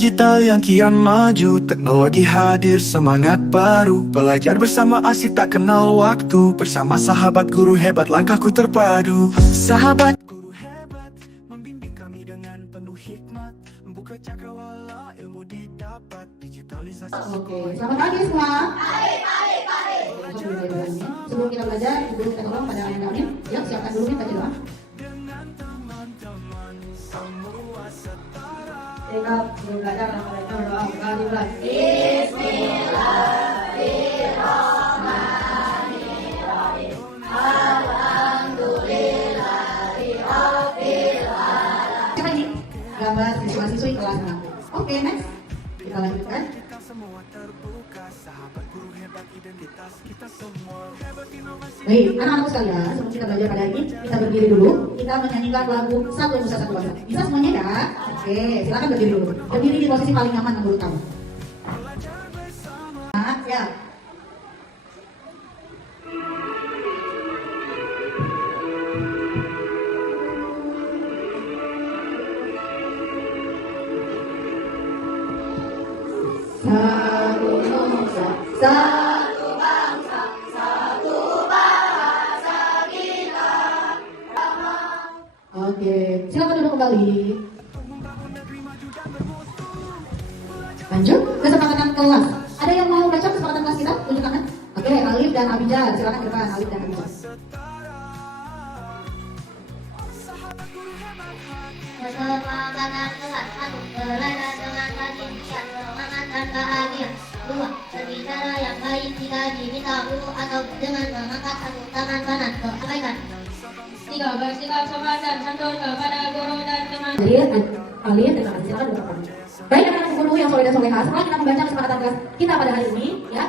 digital yang kian maju, teknologi hadir, semangat baru. Belajar bersama asik tak kenal waktu, bersama sahabat guru hebat langkahku terpadu. Sahabat guru hebat, membimbing kami dengan penuh hikmat, membuka cakrawala ilmu didapat, digitalisasi. Oke, selamat pagi semua. Sebelum kita belajar, dulu kita tolong pada anak-anak ini, ya siapkan dulu nih baca doa. Kita belum belajar, kita berdoa. Bismillahirrahmanirrahim. Alhamdulillahirabbil alamin. Coba ini gambar siswa-siswi kelas 6. Oke, next. Kita lanjutkan. Baik, anak-anak sekalian, sebelum kita belajar pada hari ini, kita berdiri dulu. Kita menyanyikan lagu Satu Nusa Satu Bangsa. Bisa semuanya ya? Oke, silakan berdiri dulu. Berdiri di posisi paling nyaman menurut kamu. Nah, ya. Satu Nusa, satu bangsa, satu bahasa kita. Oke, silakan duduk kembali. Lanjut, kesepakatan kelas. Ada yang mau baca kesepakatan kelas kita? Tunjuk tangan. Oke, Alif dan Abijad, silakan ke depan. Alif dan Abijad. Kesepakatan kelas 1. Belajar dengan rajin, niat, semangat dan bahagia. 2. Berbicara yang baik jika diminta guru atau dengan mengangkat satu tangan kanan ke kebaikan. 3. Bersikap sopan dan santun kepada guru dan teman. Jadi, Alif dan Abijad, silakan duduk kembali. Baik anak-anak guru yang soleh dan soleha, setelah kita membaca kesepakatan kelas kita pada hari ini, ya.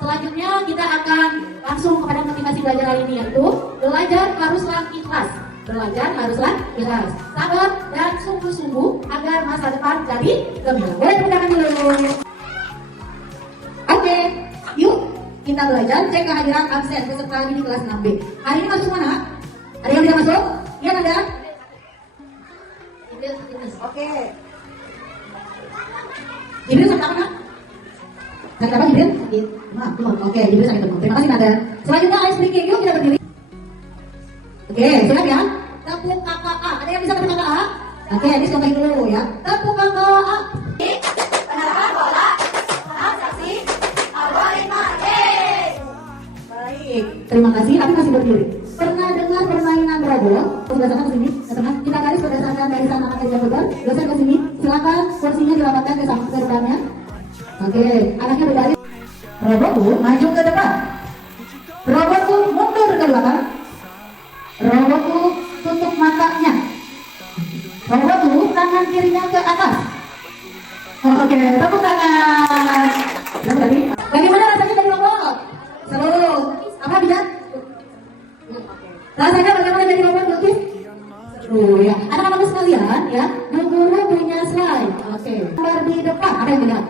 Selanjutnya kita akan langsung kepada motivasi belajar hari ini, yaitu belajar haruslah ikhlas. Belajar haruslah ikhlas, sabar dan sungguh-sungguh agar masa depan jadi gemilang. Boleh tepuk tangan dulu. Oke, yuk kita belajar cek kehadiran absen peserta di kelas 6B. Hari ini masuk mana? Ada yang tidak masuk? Iya ada? Oke. Jibril sakit apa nak? Sakit apa Jibril? Sakit. Oke, Jibril sakit demam. Terima kasih Nada. Selanjutnya ice breaking, yuk kita berdiri. Oke, siap ya? Tepuk KKA. Ada yang bisa tepuk KKA? Oke, ini contohin dulu ya. Tepuk KKA. Penerapan bola. Tahap saksi. Algoritma. Baik, terima kasih. Tapi masih berdiri. Pernah dengar permainan robot? Berdasarkan ke sini, ke tengah. Kita garis berdasarkan barisan nama kerja betul. Dosen ke sini. Silakan kursinya dilaporkan ke depannya. Oke, anaknya berbaris. Robot tuh maju ke depan. Robot tuh mundur ke belakang. Robot tuh tutup matanya. Robot tuh tangan kirinya ke atas. Oke, tepuk tangan. Bagaimana rasanya jadi robot? Seru. Apa bisa? Rasanya bagaimana jadi robot Lukis? Seru ya. Anak-anak sekalian ya, guru punya slide. Oke. Gambar di depan. Apa yang dilihat?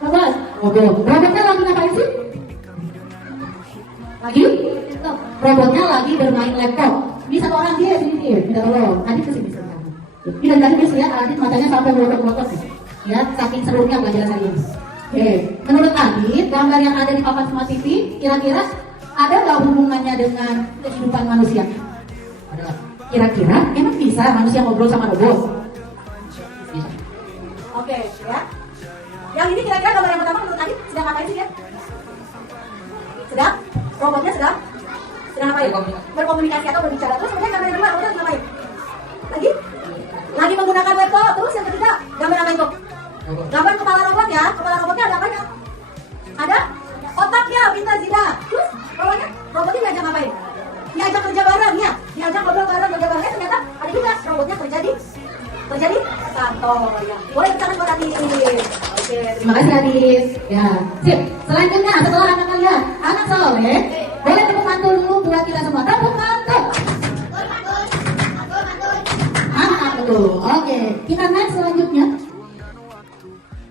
Robot. Oke. Robotnya lagi ngapain sih? Lagi? Robotnya lagi bermain laptop. Ini satu orang dia sini dia. Minta tolong. Adit kesini sebentar. Ini dan bisa lihat Adit matanya sampai melotot-melotot nih. Ya, saking serunya belajar hari ini. Oke. Menurut Adit, gambar yang ada di papan smart TV kira-kira ada nggak hubungannya dengan kehidupan manusia? Ada. Kira-kira emang bisa manusia ngobrol sama robot? Bisa. Oke, ya. Yang ini kira-kira gambar yang pertama menurut Adit sedang ngapain sih ya? Sedang? Robotnya sedang ngapain? Berkomunikasi atau berbicara. Terus kemudian gambar yang kedua, robotnya ngapain? Lagi menggunakan laptop. Terus yang ketiga, gambar apa itu? Gambar kepala robot ya. Kepala robotnya ada apanya? Ada otaknya, pintar Zida. Terus robotnya diajak ngapain? Diajak kerja bareng ya. Diajak ngobrol bareng, kerja barengnya ternyata ada juga robotnya kerja di kantor ya. Boleh bicara buat Adit. Oke, terima kasih Adit. Ya, sip. Selanjutnya setelah anak kalian, anak soleh, boleh tepuk mantul dulu buat kita semua. Tepuk mantul. Mantap betul. Oke, kita next selanjutnya.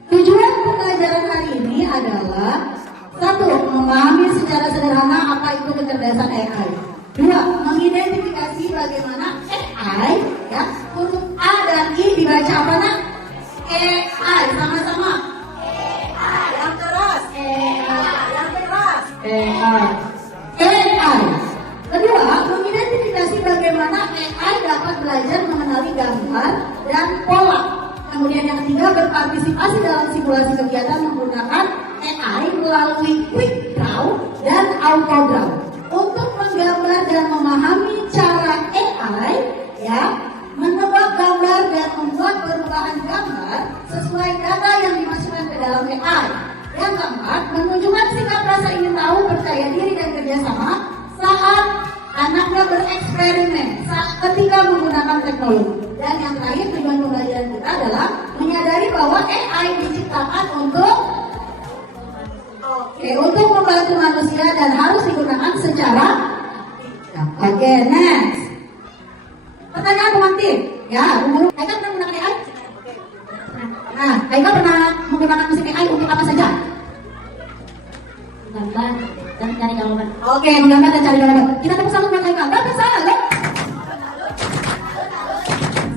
Tujuan pembelajaran hari ini adalah 1. Memahami secara sederhana apa itu kecerdasan AI. 2. Mengidentifikasi bagaimana AI ya huruf A dan I dibaca apa AI, sama-sama. Yang keras. Yang keras. AI. Kedua, mengidentifikasi bagaimana AI dapat belajar mengenali gambar dan pola. Kemudian yang ketiga, berpartisipasi dalam simulasi kegiatan menggunakan AI melalui Quick Draw dan Auto Draw. Untuk menggambar dan memahami cara AI, ya, menebak gambar dan membuat perubahan gambar sesuai data yang dimasukkan ke dalam AI. Yang keempat, menunjukkan sikap rasa ingin tahu, percaya diri dan kerjasama saat anaknya bereksperimen ketika menggunakan teknologi. Dan yang terakhir, tujuan pembelajaran kita adalah menyadari bahwa AI diciptakan untuk membantu manusia dan harus digunakan secara next. Pertanyaan pemantik, ya, guru, Haikal pernah menggunakan AI? Nah, Haikal pernah menggunakan mesin AI untuk apa saja? Gambar dan cari jawaban. Oke, menggambar dan cari jawaban. Kita tepuk tangan buat Haikal. Berapa salah?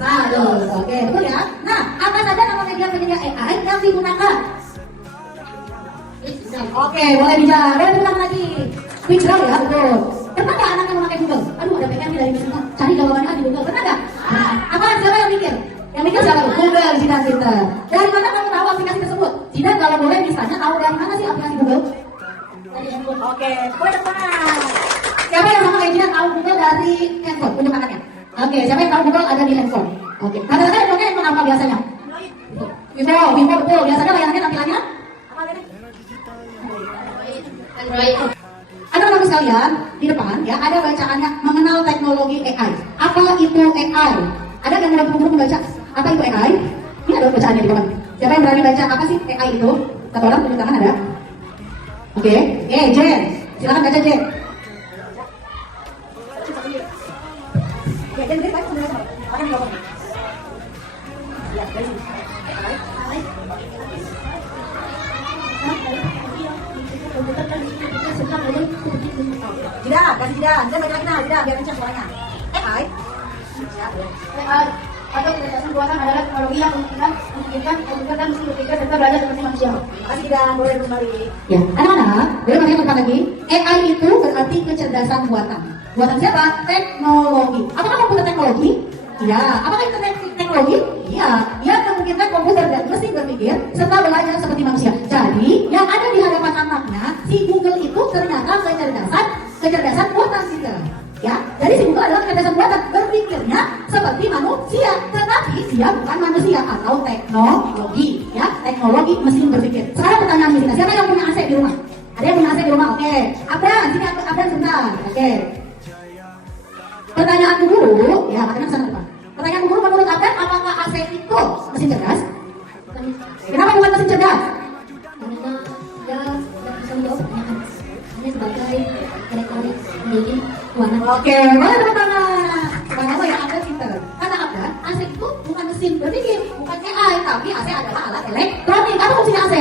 Salah. Oke, betul ya. Nah, apa saja nama media AI yang digunakan? Oke, boleh dijawab. Boleh diulang lagi. Quick Draw ya, betul. Pernah nggak anaknya memakai Google? Aduh, ada PR nih dari mesin. Cari jawabannya di Google. Pernah nggak? Apa? Siapa yang mikir? Yang mikir siapa? Google, Zidan Pinter. Dari mana kamu tahu aplikasi tersebut? Zidan, kalau boleh misalnya tahu dari mana sih aplikasi Google? Dari handphone. Oke, boleh depan. Siapa yang sama kayak Zidan tahu Google dari handphone untuk anaknya? Oke, siapa yang tahu Google ada di handphone? Oke, kata-kata handphone apa biasanya? Vivo, betul. Biasanya layanannya tampilannya? Android. Ada bagus sekalian di depan ya, ada bacaannya mengenal teknologi AI. Apa itu AI? Ada yang mau guru membaca apa itu AI? Ini ada bacaannya di depan. Siapa yang berani baca apa sih AI itu? Satu orang tunjuk tangan ada? Oke, Jen, silakan baca Jen. Ya, jadi baik sebenarnya. Orang yang ngomong. Ya, dari sini. Tidak, kasih tidak. Kita baca lagi nah, tidak biar kencang suaranya. AI. AI atau kecerdasan buatan adalah teknologi yang memungkinkan komputer dan mesin berpikir serta belajar seperti manusia. Kasih tidak, boleh kembali. Ya, anak-anak, boleh banyak tempat lagi. AI itu berarti kecerdasan buatan. Buatan siapa? Teknologi. Apakah komputer teknologi? Iya. Apakah internet teknologi? Iya. Ia memungkinkan komputer dan mesin berpikir serta belajar seperti manusia. Jadi, yang ada di hadapan anaknya, si Google itu ternyata kecerdasan buatan kita. Ya, jadi si Google adalah kecerdasan buatan, berpikirnya seperti manusia, tetapi dia bukan manusia atau teknologi. Ya, teknologi mesin berpikir. Sekarang pertanyaan di sini, siapa yang punya AC di rumah? Ada yang punya AC di rumah? Oke. Abdan, sini Abdan sebentar. Oke. Pertanyaan guru, ya, makanya kesana depan. Pertanyaan guru, menurut Abdan, apakah AC itu mesin cerdas? Kenapa bukan mesin cerdas? Karena dia tidak bisa menjawab pertanyaan. Hanya sebagai elektronik memiliki ruangan. Oke, boleh tepuk tangan. Kenapa ya Abdan pinter? Karena Abdan, AC itu bukan mesin berpikir, bukan AI, tapi AC adalah alat elektronik. Apa fungsinya AC?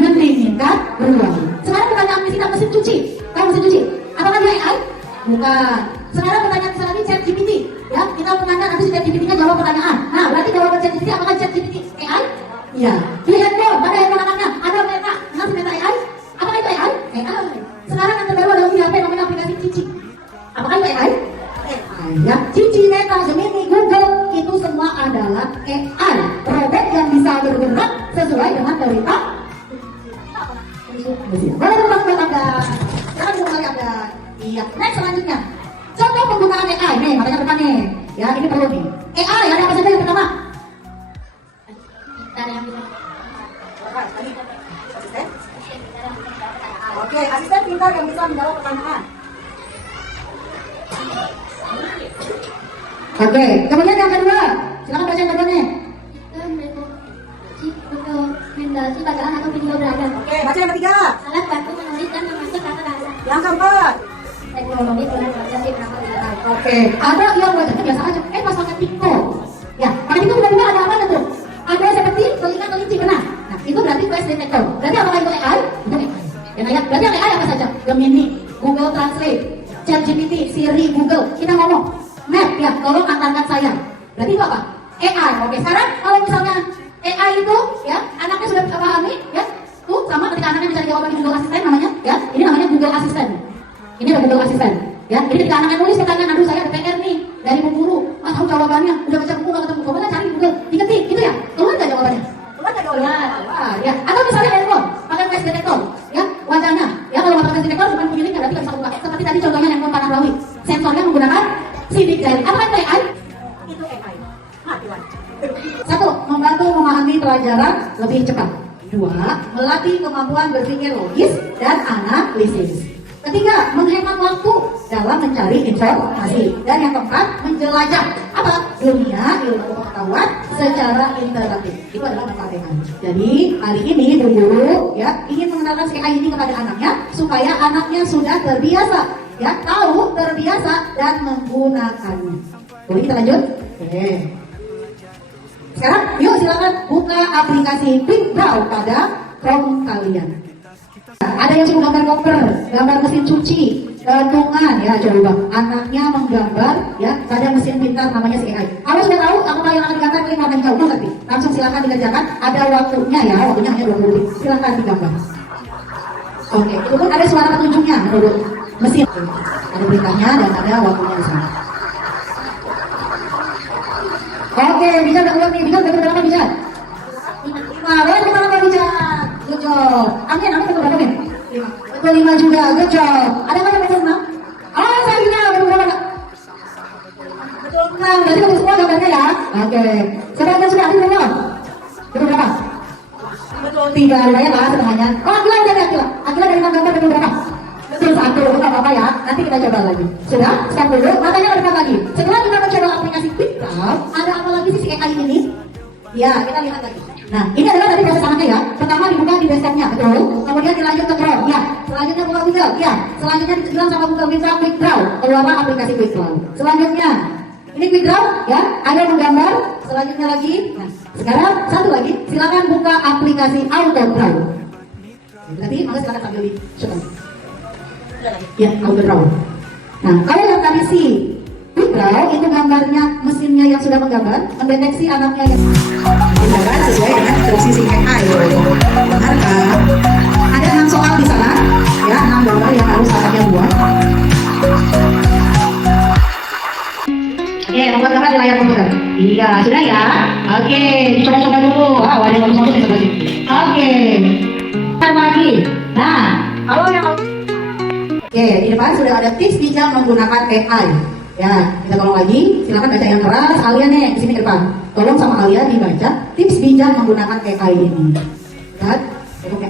Mendinginkan ruangan. Sekarang pertanyaan di sini, mesin cuci. Tahu mesin cuci? Apakah dia AI? Bukan. Sekarang pertanyaan selanjutnya ChatGPT. Ya, kita menanya nanti si ChatGPT-nya jawab pertanyaan. Nah, berarti jawaban ChatGPT apakah ChatGPT AI? Iya. Di handphone, pada handphone anaknya ada Meta. Nanti Meta AI? Apakah itu AI? AI. Sekarang yang terbaru adalah di HP namanya aplikasi Cici. Apakah itu AI? AI. Ya, Cici, Meta, Gemini, Google itu semua adalah AI. Robot yang bisa bergerak sesuai dengan perintah. Boleh terbang buat Anda. Jangan buang lagi Anda. Iya. Next selanjutnya. Contoh penggunaan AI nih, makanya depan nih. Ya, ini perlu nih. AI ada apa saja yang pertama? Cara yang bisa. Asisten. Oke, asisten pintar yang bisa menjawab pertanyaan. Oke, kemudian yang kedua. Silakan baca yang kedua nih. Rekomendasi bacaan atau video belajar. Oke, baca yang ketiga. Alat bantu menulis dan mengasuh kata bahasa. Yang keempat. Teknologi dengan belajar di berapa tidak. Oke, ada yang bacanya biasa aja. Pas pakai TikTok. Ya, pakai TikTok tiba-tiba ada apa tuh? Ada seperti telinga kelinci benar. Nah, itu berarti voice detector. Berarti apakah itu AI? Itu AI. Ya, nah, ya. Berarti yang AI apa saja? Gemini, Google Translate, ChatGPT, Siri, Google. Kita ngomong. Map, ya, tolong antarkan saya. Berarti itu apa? AI. Oke, sekarang kalau misalnya AI itu Ya, jadi ketika anak nulis pertanyaan, aduh saya ada PR nih dari Bu Guru, Mas tahu jawabannya, udah baca buku nggak ketemu, coba cari di Google, diketik, gitu ya, keluar nggak jawabannya? Keluar nggak jawabannya? Keluar, ya. Atau misalnya handphone, pakai voice detector, ya, wajahnya, ya kalau pakai voice detector bukan bunyi berarti nggak bisa buka. Seperti tadi contohnya handphone Pak Nahrawi, sensornya menggunakan sidik jari. Apa itu AI? Itu AI. Matiwan. 1. Membantu memahami pelajaran lebih cepat. 2. Melatih kemampuan berpikir logis dan analisis. 3. Menghemat waktu dalam mencari informasi. Dan yang keempat, menjelajah apa? Dunia ilmu pengetahuan secara interaktif. Itu adalah manfaat AI. Jadi hari ini Bu Guru ya ingin mengenalkan si AI ini kepada anaknya supaya anaknya sudah terbiasa, ya tahu, terbiasa dan menggunakannya. Boleh kita lanjut? Oke. Sekarang yuk silakan buka aplikasi QuickDraw pada Chrome kalian. Ada yang suka gambar koper, gambar mesin cuci, gantungan, ya coba anaknya menggambar ya pada mesin pintar namanya si AI. Kalau sudah tahu apa yang akan digambar, klik warna hijau ngerti. Langsung silakan dikerjakan. Ada waktunya ya, waktunya hanya 20 menit. Silakan digambar. Oke, itu pun ada suara petunjuknya menurut mesin. Ada perintahnya dan ada waktunya di sana. Oke, bisa udah keluar nih, bisa udah berapa bisa? 5, boleh terima kasih bisa. Good job. Amin, betul berapa nih? 5. Betul 5 juga, good job. Ada nggak yang betul 6? Oh, selanjutnya betul berapa Kak? Betul 6, jadi betul semua gambarnya ya. Oke, sebagian sudah ada belum? Betul berapa? Betul 3, lumayan lah setengahnya. Oh, Akila dari Akila. Akila dari 6 gambar betul berapa? Betul 1, bukan apa-apa ya. Nanti kita coba lagi. Sudah? Stop dulu, matanya berdekat lagi. Setelah kita mencoba aplikasi QuickDraw, ada apa lagi sih si AI ini? Ya, kita lihat lagi. Nah, ini adalah tadi proses anaknya ya. Pertama dibuka di desktopnya, betul. Kemudian dilanjut ke Chrome, ya. Selanjutnya buka Google, ya. Selanjutnya dibilang sama Google minta QuickDraw, keluar aplikasi QuickDraw. Selanjutnya, ini QuickDraw, ya. Ada menggambar. Selanjutnya lagi. Nah, sekarang satu lagi, silakan buka aplikasi AutoDraw. Nanti maka silakan sambil di show. Ya, AutoDraw. Nah, kalau yang tadi sih QuickDraw itu gambarnya mesinnya yang sudah menggambar, mendeteksi anaknya yang gambar sesuai dengan instruksi si AI. Benar kan? Ada 6 soal di sana, ya 6 gambar yang harus anaknya buat. Oke, membuat gambar di layar komputer. Iya, sudah ya. Oke, coba-coba dulu. Wow, ada yang bagus-bagus di sebelah sini. Oke, kita lagi. Nah, kalau yang oke, di depan sudah ada tips bijak menggunakan AI. Ya, kita tolong lagi, silakan baca yang keras. Alia nih, di sini ke depan. Tolong sama Alia dibaca tips bijak menggunakan AI ini. Lihat, oke.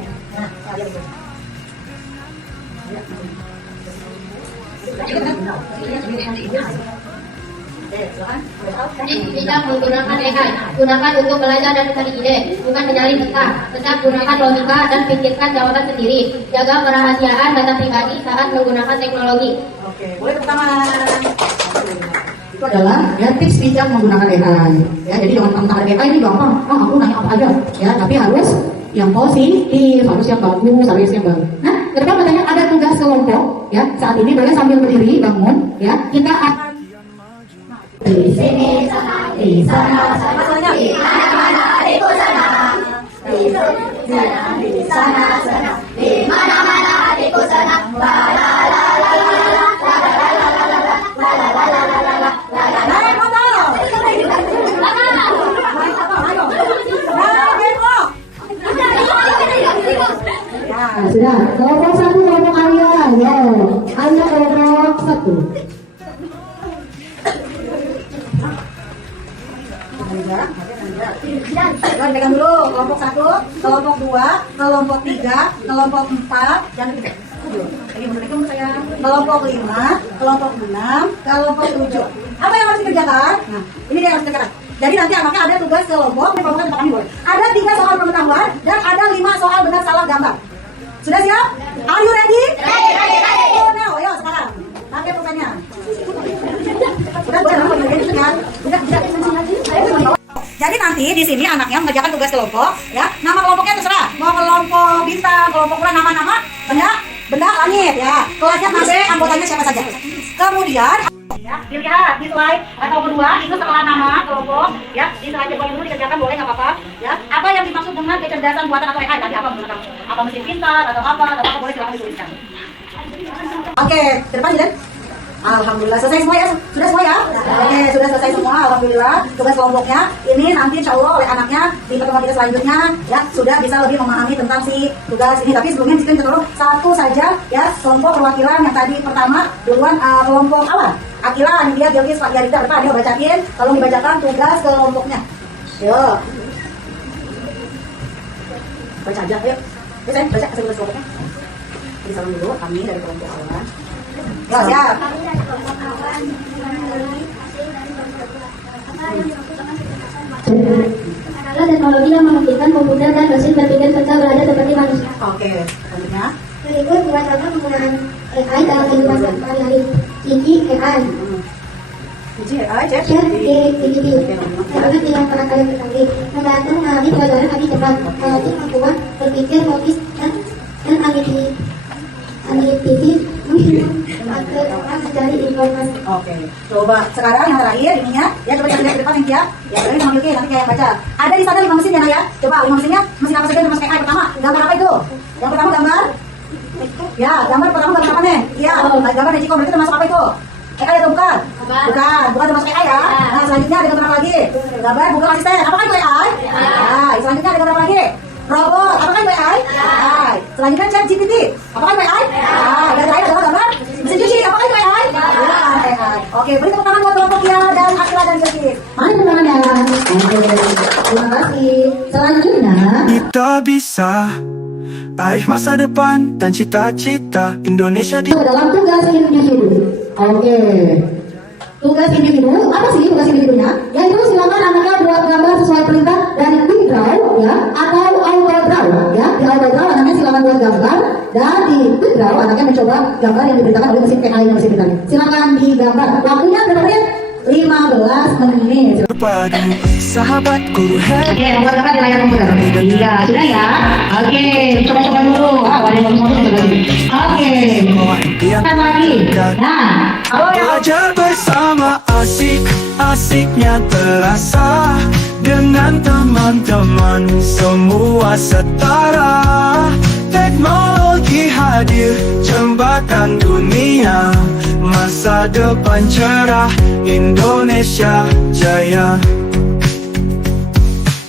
Tidak menggunakan AI, gunakan untuk belajar dan mencari ide, bukan mencari fakta. Tetap gunakan logika dan pikirkan jawaban sendiri. Jaga kerahasiaan data pribadi saat menggunakan teknologi. Oke, boleh pertama. Itu adalah ya tips bijak menggunakan AI. Ya, jadi jangan tentang AI ini gampang. Oh, aku nanya apa aja. Ya, tapi harus yang positif, harus yang bagus, harus yang baru. Nah, ke depan katanya ada tugas kelompok. Ya, saat ini boleh sambil berdiri bangun. Ya, kita akan di sini sana, di sana, sana, di mana-mana, di sana, di sana, di sana, sana, di mana-mana, di sana, la la la la la la la sudah, kelompok 1 kelompok Alia, ya, Alia kelompok 1. Jangan pegang dulu, kelompok 1, kelompok 2, kelompok 3, kelompok 4, dan kelompok 5, kelompok 6, kelompok 7. Apa yang harus dikerjakan? Nah, ini dia yang harus dikerjakan. Jadi nanti anaknya ada tugas kelompok, ada 3 soal pengetahuan dan ada 5 soal benar salah gambar. Sudah siap? Are you ready? Ready. Oh, now, ayo sekarang. Pakai pulsanya. Jadi nanti di sini anaknya mengerjakan tugas kelompok, ya. Nama kelompoknya terserah. Mau kelompok bintang, kelompok bulan, nama-nama, benda langit, ya. Kelasnya nanti anggotanya siapa saja. Kemudian, ya, dilihat di slide atau kedua itu setelah nama kelompok, ya. Di slide kedua dulu dikerjakan boleh nggak apa-apa, ya. Apa yang dimaksud dengan kecerdasan buatan atau AI tadi apa menurut kamu? Apa mesin pintar atau apa boleh silakan dituliskan. Oke, ke depan Jidan. Alhamdulillah selesai semua ya? Sudah semua ya? Oke, sudah selesai semua. Alhamdulillah. Tugas kelompoknya ini nanti insya Allah oleh anaknya di pertemuan kita selanjutnya ya sudah bisa lebih memahami tentang si tugas ini. Tapi sebelumnya kita dulu satu saja ya kelompok perwakilan yang tadi pertama duluan kelompok awal. Akila, Anidia, Bilkis, Pak Yarita, depan dia bacain. Tolong dibacakan tugas kelompoknya. Yuk. Baca aja, ayo. Bisa baca tugas kelompoknya. Jadi salam dulu, kami dari kelompok awal. Ya, siap. Adalah teknologi yang memungkinkan komputer dan mesin berpikir serta belajar seperti manusia. Oke, selanjutnya. Berikut dua contoh penggunaan AI dalam kehidupan sehari-hari. Ini AI. AI, cek. Share GPT. Sangat tidak pernah kalian ketahui. Membantu mengalami pelajaran lebih cepat, melatih kemampuan berpikir fokus dan analitis mencari informasi. Oke, coba sekarang yang terakhir ininya ya coba kita lihat ke depan ya. Ya ini memiliki nanti kayak yang baca. Ada di sana 5 mesin ya, Nak, ya. Coba 5 mesinnya mesin apa saja yang masuk AI pertama. Gambar apa itu? Yang pertama gambar. Ya, gambar pertama gambar apa nih? Iya, gambar Neciko berarti termasuk apa itu? AI atau bukan? Bukan termasuk AI ya. Nah, selanjutnya ada gambar apa lagi? Gambar Google Asisten. Apakah itu AI? Nah, selanjutnya ada gambar apa lagi? Robot. Apakah itu AI? AI. Selanjutnya chat GPT. Apakah itu AI? Dan terakhir adalah gambar mesin cuci. Apakah itu AI? AI. Oke, beri tepuk tangan buat kelompok ya dan Akila dan Bilkis. Mari tepuk tangan ya. Oke, terima kasih. Selanjutnya, Kita bisa raih masa depan dan cita-cita Indonesia di dalam tugas individu. Oke. Tugas individu, apa sih tugas individunya? Yaitu silakan anaknya buat gambar sesuai perintah dari quick draw ya atau auto draw ya. Di auto draw anaknya silakan buat gambar dan di quick draw anaknya mencoba gambar yang diberitakan oleh mesin AI yang mesin tadi. Silakan digambar. Waktunya berapa menit? 15 menit. berpadu. Sahabat guru hebat. Oke, membuat gambar di layar komputer. Iya, sudah ya. Oke, coba-coba dulu. Ada yang ngomong lagi. Oke. Kita lagi. Nah, apa yang Belajar bersama asik-asiknya terasa. Dengan teman-teman semua setara. Teknologi hadir jembatan dunia. Masa depan cerah Indonesia jaya.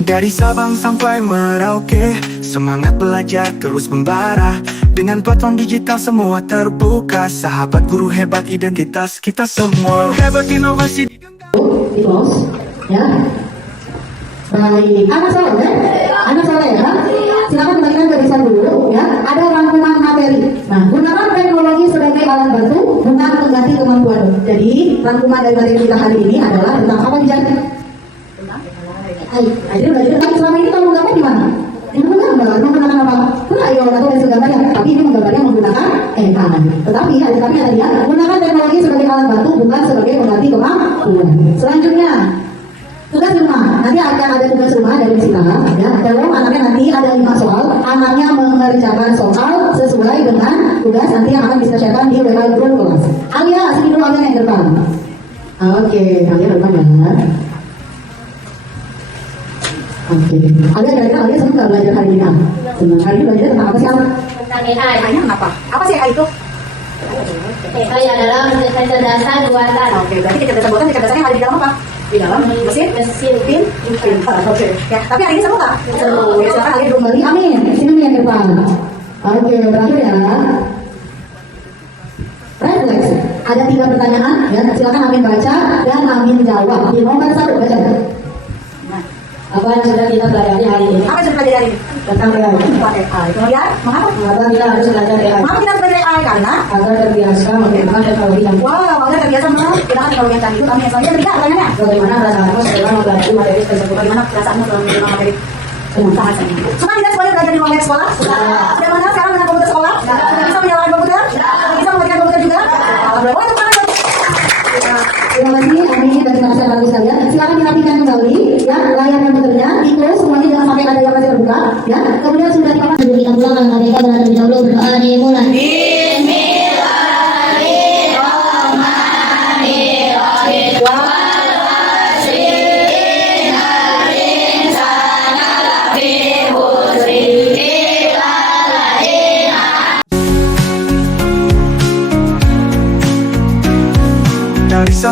Dari Sabang sampai Merauke, semangat belajar terus membara. Dengan platform digital semua terbuka. Sahabat guru hebat identitas kita semua. Hebat inovasi di close ya. Baik, anak soleh ya? Anak soleh ya? Silakan kembalikan ke desain dulu ya. Ada rangkuman materi. Nah, gunakan teknologi sebagai alat bantu bukan pengganti kemampuan. Jadi, rangkuman dari materi kita hari ini adalah tentang apa nih, Jan? Jadi belajar tentang selama ini kamu gambar di mana? Yang menggunakan apa? Ayo atau hasil gambar ya. Tapi ini menggambarnya menggunakan AI. Tetapi ada dia gunakan teknologi sebagai alat bantu bukan sebagai pengganti kemampuan. Selanjutnya tugas rumah, nanti akan ada tugas rumah dari kita ya. Dalam anaknya nanti ada 5 soal, anaknya mengerjakan soal sesuai dengan tugas nanti yang akan kita share di WA grup kelas. Alia, sini dulu Alia yang depan. Oke, Alia depan ya. Oke, Alia kira-kira Alia senang nggak belajar hari ini? Senang. Hari ini belajar tentang apa sih, Alia? Tentang AI. AI-nya kenapa? Apa sih AI itu? AI adalah kecerdasan buatan. Oke, berarti kecerdasan buatan, kecerdasannya ada di dalam apa? Di dalam mesin pintar. Oke. Ya, tapi hari ini seru tak? Seru. Ya, silakan Ali dulu balik. Amin. Sini nih yang depan. Oke, terakhir ya. Refleks. Ada 3 pertanyaan. Ya, silakan Amin baca dan Amin jawab. Di nomor 1 baca. Apa yang sudah kita pelajari hari ini? Apa yang sudah pelajari hari ini? Tentang AI. Kemudian, mengapa? Mengapa kita harus belajar AI? Mengapa kita harus belajar AI? Karena agar terbiasa menggunakan teknologi yang agar terbiasa menggunakan teknologi yang canggih. Kami yang selanjutnya tidak pertanyaannya. Bagaimana perasaanmu setelah mempelajari materi tersebut? Bagaimana perasaanmu setelah menerima materi? Sangat senang. Suka tidak semuanya belajar di ruang sekolah? Sudah mana sekarang dengan komputer sekolah? Sudah bisa menyalakan komputer? Sudah bisa mematikan komputer juga? Alhamdulillah. Terima kasih, Amin dan teman teman sekalian. Silakan dirapikan kembali ya layar komputernya, itu semuanya jangan sampai ada yang masih terbuka ya. Kemudian sudah dipakai. Kita pulang mereka terlebih dahulu berdoa dimulai.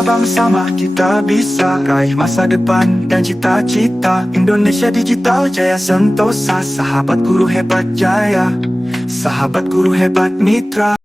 bersama-sama kita bisa raih masa depan dan cita-cita. Indonesia Digital Jaya Sentosa, sahabat guru hebat jaya, sahabat guru hebat mitra.